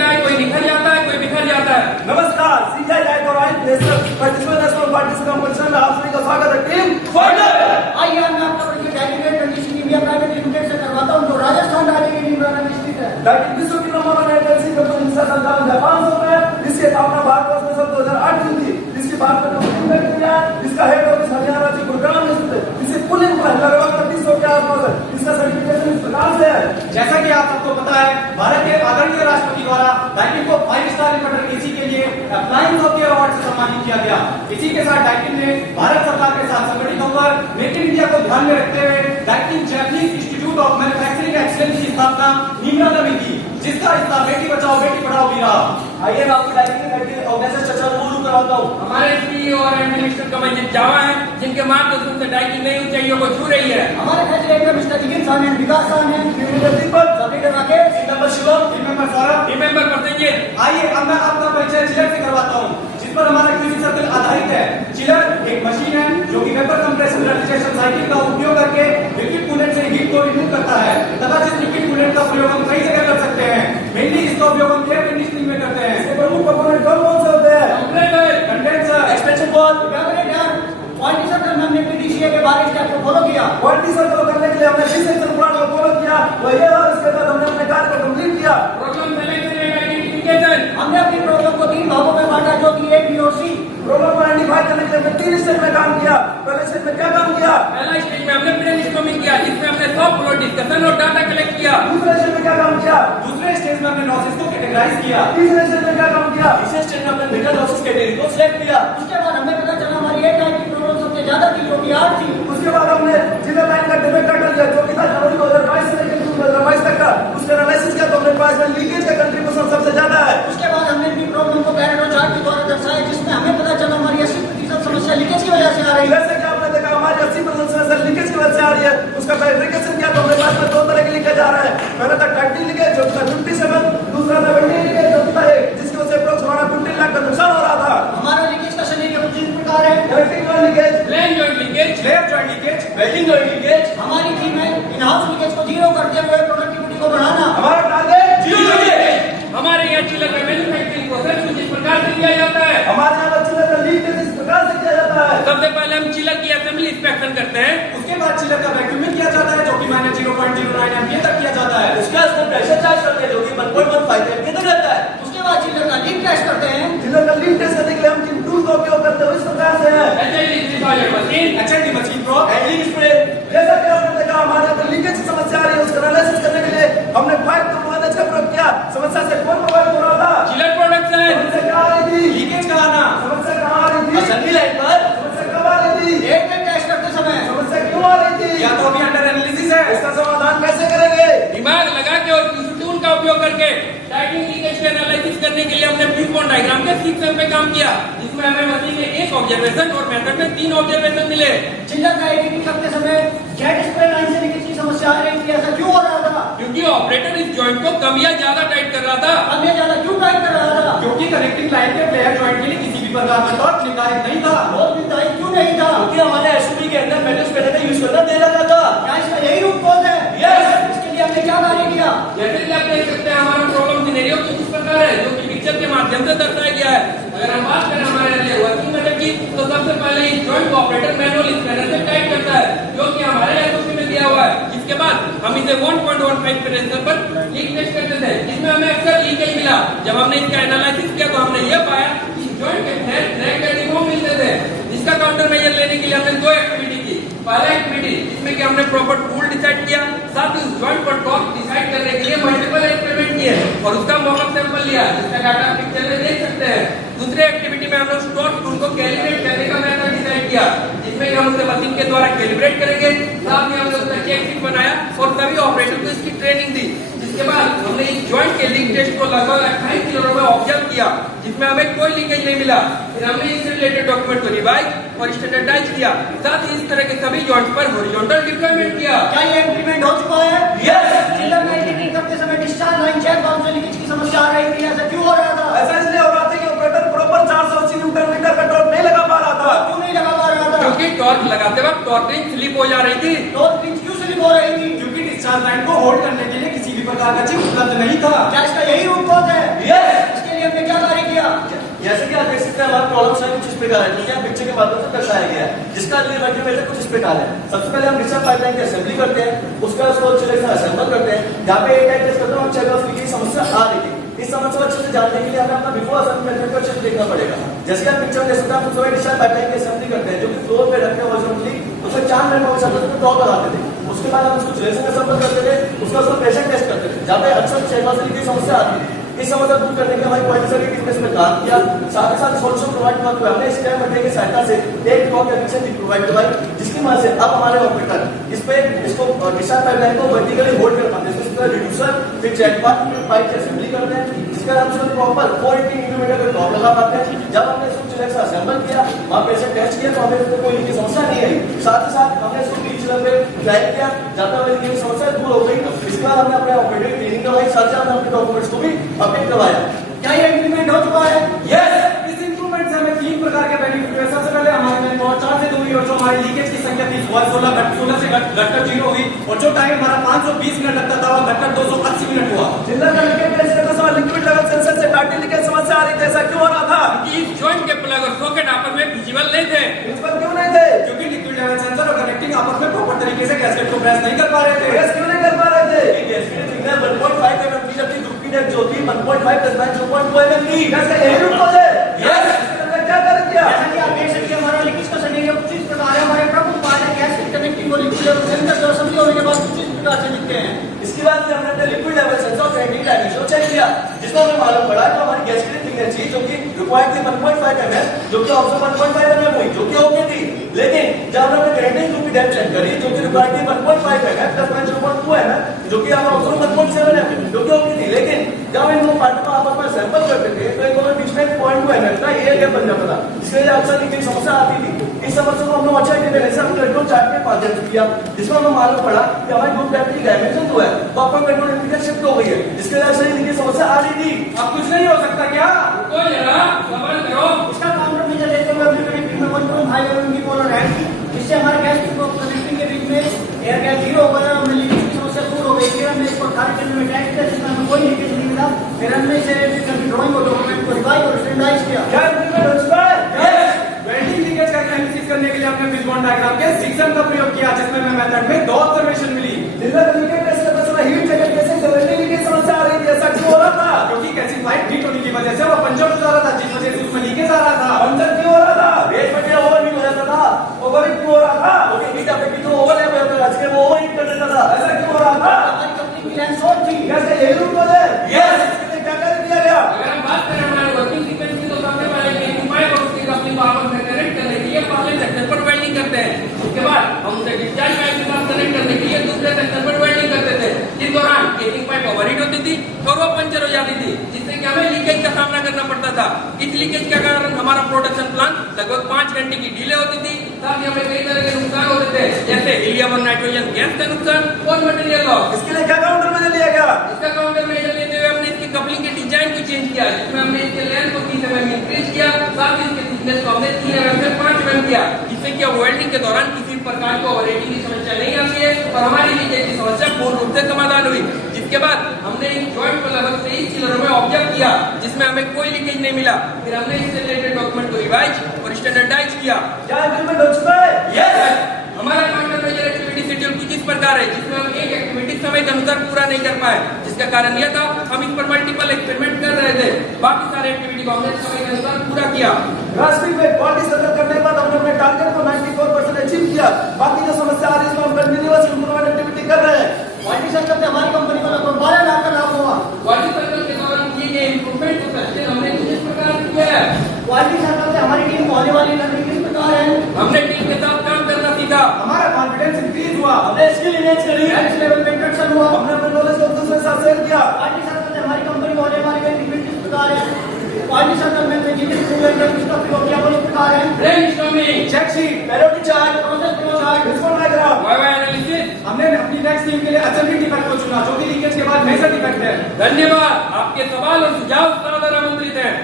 टिकता है, कोई निखर जाता है, कोई बिखर जाता है। नमस्कार, सीजीआई लाइट और आई नेशनल पार्टी से कंपटीशन में आप सभी का स्वागत है। Team fighter. आइए मैं आपका परिचय delegate condition India private limited से करवाता हूं, जो राजस्थान राज्य की निगरानी में स्थित है। डाइटिंग विश्व की नंबर 1 एजेंसी कंपनी जिसका संचालन जापान से होता है, जिसकी स्थापना भारतवर्ष में सन 2008 में थी, जिसकी भारत में कंपनी में किया, जिसका हेड ऑफिस हरियाणा राज्य गुरुग्राम में स्थित है, जिसे पुल एम्प्लॉय लगभग 3300 के आसपास है। इसका सर्टिफिकेशन इस प्रकार से है। जैसा कि आप सबको पता है, भारत के आदरणीय राष्ट्रपति द्वारा डाइटिन को 5 स्टार रिपोर्टर एसी के लिए अप्लाइंग ऑफ द अवार्ड से सम्मानित किया गया। इसी के साथ डाइटिन ने भारत सरकार के साथ संगठित होकर मेक इन इंडिया को ध्यान में रखते हुए डाइटिन Japanese institute of manufacturing excellence की स्थापना निम्रा में की, जिसका हिस्सा बेटी बचाओ बेटी पढ़ाओ भी रहा। आइए मैं आपको डाइटिन के ऑर्गेनाइजेशन चर्चा शुरू कराता हूँ। हमारे सीईओ और एडमिनिस्ट्रेटर कमलजीत जावा है, जिनके मार्गदर्शन से डाइटिन नई ऊंचाइयों को छू रही है। हमारे फैसिलिटेटर मिस्टर जिगिन साहब हैं, विकास साहब हैं, Deepak, subleader Rakesh, number Shivam, member Saurabh, remember Prasenjit. आइए अब मैं आपका परिचय चिलर से करवाता हूँ, जिस पर हमारा क्यूसी सर्कल आधारित है। चिलर एक मशीन है जो कि वेपर कंप्रेशन रेफ्रिजरेशन साइकिल का उपयोग करके लिक्विड कूलेंट से हीट को रिमूव करता है तथा जिस लिक्विड कूलेंट का प्रयोग हम कई जगह कर सकते हैं। मेनली इसका उपयोग हम एयर कंडीशनिंग में करते हैं। इसके प्रमुख कंपोनेंट कौन से होते हैं? Condenser, expansion ball, quality circle में हमने पीडीसीए के बारे स्टेप को फॉलो किया। क्वालिटी सर्कल करने के लिए हमने डिसेक्शन प्लान को फॉलो किया, वही है, और इसके बाद हमने अपने कार्य को कंप्लीट किया। Problem selection and identification. हमने अपनी प्रॉब्लम को 3 भागों में बांटा, जो कि ए, बी और सी। प्रॉब्लम को आइडेंटिफाई करने के लिए हमने 3 स्टेज में काम किया। पहले स्टेज में क्या काम किया? पहला स्टेज में हमने ब्रेनस्टॉर्मिंग किया, जिसमें हमने सॉफ्ट फ्लो डिस्कशन और डाटा कलेक्ट किया। दूसरे स्टेज में क्या काम किया? दूसरे स्टेज में हमने नॉसेस को कैटेगराइज किया। तीसरे स्टेज में क्या काम किया? तीसरे स्टेज में हमने मेटल नॉसेस कैटेगरी को सिलेक्ट किया। उसके बाद हमें पता चला हमारी ए टाइप की प्रॉब्लम सबसे ज्यादा थी, जो कि 8 थी। उसके बाद हमने जिला लाइन का डिफेक्ट डाटा लिया, जो कि था जनवरी 2022 से लेकर जून 2022 तक का। उसका एनालिसिस किया तो हमने पास में लीकेज का कंट्रीब्यूशन सबसे ज्यादा है। उसके बाद हमने अपनी प्रॉब्लम को पैरेलल चार्ट के द्वारा दर्शाया, जिसमें हमें पता चला हमारी 80% समस्या लीकेज की वजह से आ रही है। जैसे कि आपने देखा हमारी 80% समस्या लीकेज की वजह से आ रही है। उसका वेरिफिकेशन किया तो हमने पास में 2 तरह के लीकेज आ रहा है। पहला था टाइटनिंग लीकेज, जो था 57, दूसरा था वेंटिंग लीकेज, जो था 1, जिसकी वजह से अप्रोक्स हमारा 15 लाख का नुकसान हो रहा था। हमारा लीकेज का शरीर के कुछ इस प्रकार है। Electrical leakage, plain joint leakage, layer joint leakage, welding joint leakage. हमारी थीम है इन हाउस लीकेज को 0 करते हुए प्रोडक्टिविटी को बढ़ाना। हमारा टारगेट 0 लीकेज। हमारे यहाँ चिलर का मैन्युफैक्चरिंग प्रोसेस कुछ इस प्रकार से किया जाता है। हमारे यहाँ बच्चे का लीकेज इस प्रकार से किया जाता है। सबसे पहले हम चिलर की असेंबली इंस्पेक्शन करते हैं। उसके बाद चिलर का वैक्यूमिंग किया जाता है, जो कि माइनस 0.09 एम्पियर तक किया जाता है। उसके बाद प्रेशर चार्ज करते हैं, जो कि 1.15 एम्पियर तक रहता है। उसके बाद चिल्लर का लीक टेस्ट करते हैं। जिला का लीक टेस्ट करने के लिए हम जिन टूल का उपयोग करते हैं, इस प्रकार से है। HID machine pro handling spray. जैसा कि आपने देखा हमारे यहाँ पर लीकेज की समस्या आ रही है, उसका एनालिसिस करने के लिए हमने 5 कंपोनेंट्स का प्रयोग किया। समस्या से कौन प्रभावित हो रहा था? Chiller production. समस्या क्या आ रही थी? लीकेज का आना समस्या कहाँ आ रही थी? असेंबली लाइन पर। समस्या कब आ रही थी? एक टेस्ट करते समय समस्या क्यों आ रही थी? या तो अभी अंडर एनालिसिस है। इसका समाधान कैसे करेंगे? दिमाग लगा के और इस टूल का उपयोग करके टाइटनिंग लीकेज का एनालिसिस करने के लिए हमने फ्यूज डायग्राम के 6 पे काम किया, जिसमें हमें मशीन में 1 ऑब्जर्वेशन और मेथड में 3 ऑब्जर्वेशन मिले। चिल्लर का एडिटिंग करते समय जेट स्प्रे लाइन से लीकेज की समस्या आ रही थी। ऐसा क्यों हो रहा था? क्योंकि ऑपरेटर इस जॉइंट को कम या ज्यादा टाइट कर रहा था। हम ये ज्यादा क्यों टाइट कर रहा था? क्योंकि कनेक्टिंग लाइन के प्लेयर जॉइंट के लिए किसी भी प्रकार का टॉर्क निर्धारित नहीं था। बहुत निर्धारित क्यों नहीं था? क्योंकि हमारे एसयूवी के अंदर मेटल स्पेनर का यूज करना दे रहा था। क्या इसका यही रूट कॉज है? यस। इसके लिए हमने क्या कार्य किया? जैसे कि आप देख सकते हैं हमारा प्रॉब्लम सिनेरियो कुछ इस प्रकार है, जो कि पिक्चर के माध्यम से दर्शाया गया है। अगर हम बात करें हमारे लिए वर्किंग मेथड की, तो सबसे पहले इस जॉइंट को ऑपरेटर मैनुअल स्पैनर से टाइट करता है, जो कि हमारे एसओपी में दिया हुआ है। इसके बाद हम इसे 1.15 प्रेशर पर लीक टेस्ट करते थे, जिसमें हमें अक्सर लीकेज मिला। जब हमने इसका एनालिसिस किया तो हमने यह पाया कि जॉइंट के ड्रैग के डिमो मिलते थे। इसका काउंटर मेजर लेने के लिए हमने 2 एक्टिविटी की। पहला एक्टिविटी जिसमें कि हमने प्रॉपर टूल डिसाइड किया, साथ ही उस जॉइंट पर टॉर्क डिसाइड करने के लिए मल्टीपल एक्सपेरिमेंट किए और उसका मॉकअप सैंपल लिया, जिसका डाटा पिक्चर में देख सकते हैं। दूसरे एक्टिविटी में हमने उस टॉर्क टूल को कैलिब्रेट करने का मेथड डिसाइड किया, जिसमें कि हम उसे मशीन के द्वारा कैलिब्रेट करेंगे। साथ ही हमने उसका चेक शीट बनाया और सभी ऑपरेटर को इसकी ट्रेनिंग दी। जिसके बाद हमने इस जॉइंट के लीक टेस्ट को लगभग 28 किलो में ऑब्जर्व किया, जिसमें हमें कोई लीकेज नहीं मिला। फिर हमने इससे रिलेटेड डॉक्यूमेंट को रिवाइज और स्टैंडर्डाइज किया, साथ ही इस तरह के सभी जॉइंट पर हॉरिजॉन्टल डिप्लॉयमेंट किया। क्या ये इम्प्लीमेंट हो चुका है? यस। चिल्लर का एडिटिंग करते समय डिस्चार्ज लाइन चेक बाउंस से लीकेज की समस्या आ रही थी। ऐसा क्यों हो रहा था? ऐसा इसलिए हो रहा था कि ऑपरेटर प्रॉपर 480 न्यूटन मीटर का टॉर्क नहीं लगा पा रहा था। क्यों नहीं लगा पा रहा था? क्योंकि टॉर्क लगाते वक्त टॉर्क रिंग स्लिप हो जा रही थी। टॉर्क रिंग क्यों स्लिप हो रही थी? क्योंकि डिस्चार्ज लाइन को होल्ड करने के लिए किसी भी प्रकार का चिप उपलब्ध नहीं था। क्या इसका यही रूप कोड है? यस। इसके लिए हमने क्या कार्य किया? जैसे कि आप देख सकते हैं हमारा प्रॉब्लम है कुछ इस प्रकार है, ठीक है, पिक्चर के माध्यम से दर्शाया गया है, जिसका मेथड कुछ इस प्रकार है। सबसे पहले हम डिस्चार्ज पाइपलाइन की असेंबली करते हैं, उसका उसको अच्छे से असेंबल करते हैं। यहाँ पे एक टेस्ट करते हैं, हम चेक करते हैं कि समस्या आ रही है। इस समस्या को अच्छे से जानने के लिए हमें अपना बिफोर असेंबली मेथड को अच्छे से देखना पड़ेगा। जैसे कि आप पिक्चर में देख सकते हैं, हम उसमें डिस्चार्ज पाइपलाइन की असेंबली करते हैं, जो कि फ्लोर पे रखते हैं हॉरिजॉन्टली, उसमें 4 मिनट में उसमें टॉप लगाते थे। उसके बाद हम उसको चिलेशन असेंबल करते थे, उसका प्रेशर टेस्ट करते थे, जहाँ पे अक्सर शेरवासी की समस्या आती है। इस समस्या दूर करने के हमारी क्वालिटी सर्वे टीम ने इसमें काम किया। साथ ही साथ सॉल्यूशन प्रोवाइड हुआ, हमने इस टाइम मटेरियल की सहायता से एक टॉप एफिशिएंसी प्रोवाइड करवाई, जिसकी मदद से अब हमारे ऑपरेटर इस पे इसको डिस्चार्ज पाइपलाइन को वर्टिकली होल्ड कर पाते हैं। इसमें रिड्यूसर फिर जेट पाइप की असेंबली करते हैं, जिसका हम उसमें प्रॉपर 480 मिलीमीटर का टॉप लगा पाते हैं। जब हमने इसको चिलर से असेंबल किया, वहां पे ऐसे टेस्ट किया, तो हमें इसमें कोई लीकेज समस्या नहीं आई। साथ ही साथ हमने इसको टीच चिलर पे ट्राई किया, जहां पे हमें लीकेज समस्या दूर हो गई। इसके बाद हमने अपने ऑपरेटर की ट्रेनिंग करवाई, साथ ही साथ हमने अपने डॉक्यूमेंट्स को भी अपडेट करवाया। क्या ये इम्प्लीमेंट हो चुका है? यस, इस इंप्रूवमेंट से हमें 3 प्रकार के बेनिफिट हुए। सबसे पहले हमारे में 4 से 2 हुई, और जो हमारी लीकेज की संख्या थी 16 से घटकर 0 हुई, और जो टाइम हमारा 520 मिनट लगता था वो घटकर 280 मिनट हुआ। जिंदा का लीकेज टेस्ट करते समय लिक्विड लेवल सेंसर से डार्टी लीकेज समस्या आ रही थी, ऐसा क्यों हो रहा था? कि इस जॉइंट के प्लग और सॉकेट आपस में फिजिबल नहीं थे। प्रिंसिपल क्यों नहीं थे? क्योंकि लिक्विड लेवल सेंसर और कनेक्टिंग आपस में प्रॉपर तरीके से गैसकेट को प्रेस नहीं कर पा रहे थे। प्रेस क्यों नहीं कर पा रहे थे? गैसकेट सिग्नल 1.5 mm की जबकि ग्रुप की डेप्थ जो थी 1.5 + 0.2 mm की। इसका यही रूप कोड है। यस, इसने क्या कर दिया? जैसा कि आप देख सकते हैं, हमारा लीकेज का सिनेरियो कुछ इस प्रकार है। हमारे प्रमुख पार्ट है गैस की कनेक्टिंग और लिक्विड लेवल सेंसर, जो असेंबली होने के बाद कुछ इस प्रकार से दिखते हैं। इसके बाद फिर हमने अपने लिक्विड लेवल सेंसर और कनेक्टिंग डायमेंशन चेक किया, जिसमें हमें मालूम पड़ा कि हमारी गैस की थिकनेस थी जो कि रिक्वायर्ड थी 1.5 mm, जो कि ऑब्जर्व 1.5 mm हुई, जो कि ओके थी। लेकिन जब हमने अपने कनेक्टिंग ग्रुप की डेप्थ चेक करी, जो कि रिक्वायर्ड थी 1.5 mm + 0.2 mm, जो कि हम ऑब्जर्व 1.7 mm, जो कि ओके थी। लेकिन जब इन दो पार्ट को आपस में सैंपल करते थे, तो इन दोनों बीच में 0.2 mm का एयर गैप बन जाता था, जिसके वजह से अक्सर लीकेज समस्या आती थी। इस समस्या को हम लोग अच्छा कंट्रोल चार्ट के माध्यम से किया, जिसमें हमें मालूम पड़ा कि हमारी ग्रुप डेप्थ की डायमेंशन जो है वो अपन कंट्रोल इंडिकेटर शिफ्ट हो गई है, जिसके वजह से लीकेज समस्या आ रही थी। अब कुछ नहीं हो सकता क्या? तो जरा सबर करो। इसका काउंटर मेजर लेते हुए हमने कनेक्टिंग में 1.5 mm की पोलर हैंड की, जिससे हमारे गैस की कनेक्टिंग के बीच में एयर गैप 0 हो गया, हमने लीकेज की समस्या दूर हो गई। फिर हमने इसको खाली करने में टेस्ट किया, जिसमें हमें कोई लीकेज नहीं मिला। फिर हमने इसे ड्राइंग और डॉक्यूमेंट को रिवाइज और स्टैंडर्डाइज किया। क्या इंप्लीमेंट हो चुका है? यस, वेल्डिंग लीकेज का एनालिसिस करने के लिए हमने फिशबोन डायग्राम के सिक्शन का प्रयोग किया, जिसमें हमें मेथड में 2 ऑब्जर्वेशन मिली। जिंदा का लीकेज टेस्ट करते समय हीट जैकेट कैसे वेल्डिंग लीकेज समस्या आ रही थी, ऐसा क्यों हो रहा था? क्योंकि गैसीफाइड हीट होने की वजह से वो पंचर हो जा रहा था, जिस वजह से उसमें लीकेज आ रहा था। पंचर क्यों हो रहा था? रेट मटेरियल ओवरहीट हो जाता था। ओवरहीट क्यों हो रहा था? क्योंकि हीट अफेक्ट जो ओवरलैप हो जाता था, वो ओवरहीट कर देता था, ऐसा क्यों हो रहा था? हमारी कंपनी की लाइन शॉर्ट थी। कैसे यही रूप कोड है? यस, इसके क्या कर दिया गया? अगर हम बात करें हमारे वर्किंग सीक्वेंस की, तो सबसे पहले केसिंग पाइप और उसकी कपलिंग को आपस में कनेक्ट करने के लिए पहले सेक्शन पर वेल्डिंग करते हैं। उसके बाद हम उसे डिस्चार्ज पाइप के साथ कनेक्ट करने के लिए दूसरे सेक्शन पर वेल्डिंग करते थे। इस दौरान केसिंग पाइप ओवरहीट होती थी और वो पंचर हो जाती थी, जिससे कि हमें लीकेज का सामना करना पड़ता था। इस लीकेज के कारण हमारा प्रोडक्शन प्लान लगभग 5 घंटे की डिले होती थी। साथ ही हमें कई तरह के नुकसान होते थे, जैसे हीलियम और नाइट्रोजन गैस का नुकसान और मटेरियल लॉस। इसके लिए क्या काउंटर में लिया गया? इसका काउंटर मेजर लेते हुए हमने इसकी कपलिंग के डिजाइन को चेंज किया, जिसमें हमने इसके लेंथ को 30 mm इंक्रीज किया, साथ ही इसके थिकनेस को हमने 3 mm से 5 mm किया, जिससे कि अब वेल्डिंग के दौरान किसी प्रकार की ओवरहीटिंग की समस्या नहीं आती है और हमारी लीकेज की समस्या पूर्ण रूप से समाधान हुई। जिसके बाद हमने इस जॉइंट को लगभग 23 चिलरों में ऑब्जर्व किया, जिसमें हमें कोई लीकेज नहीं मिला। फिर हमने इससे रिलेटेड डॉक्यूमेंट को रिवाइज और स्टैंडर्डाइज किया। क्या इंप्लीमेंट हो चुका है? यस, हमारा काउंटर मेजर एक्टिविटी शेड्यूल कुछ इस प्रकार है, जिसमें हम एक एक्टिविटी समय के अनुसार पूरा नहीं कर पाए, जिसका कारण यह था हम इस पर मल्टीपल एक्सपेरिमेंट कर रहे थे। बाकी सारे एक्टिविटी को हमने समय के अनुसार पूरा किया। ग्रास्पिंग में क्वालिटी सर्कल करने के बाद हमने अपने टारगेट को 94% अचीव किया। बाकी जो समस्या आ रही है, इसमें हम कंटिन्यूअस इंप्रूवमेंट एक्टिविटी कर रहे हैं। क्वालिटी सर्कल से हमारी कंपनी को लगभग 12 लाख का लाभ हुआ। क्वालिटी सर्कल के दौरान किए गए इंप्रूवमेंट को सस्टेन हमने कुछ इस प्रकार किया है। क्वालिटी सर्कल से हमारी टीम को होने वाली लर्निंग किस प्रकार है? हमने टीम के साथ काम करना सीखा, हमारा कॉन्फिडेंस इंक्रीज हुआ, हमने स्किल इनहेंस करी, नेक्स्ट लेवल पे इंट्रैक्शन हुआ। हमने अपने नॉलेज को दूसरे के साथ शेयर किया। क्वालिटी सर्कल से हमारी कंपनी को होने वाली बेनिफिट किस प्रकार है? क्वालिटी सर्कल में इंजीनियरिंग प्रोग्राम का प्रयोग किया वो इस प्रकार है। Brainstorming, check sheet, Pareto chart, process flow chart, response diagram, why why analysis. हमने अपनी नेक्स्ट टीम के लिए असेंबली डिफेक्ट को चुना, जो कि लीकेज के बाद मेजर डिफेक्ट है। धन्यवाद, आपके सवाल और सुझाव सदा आमंत्रित हैं।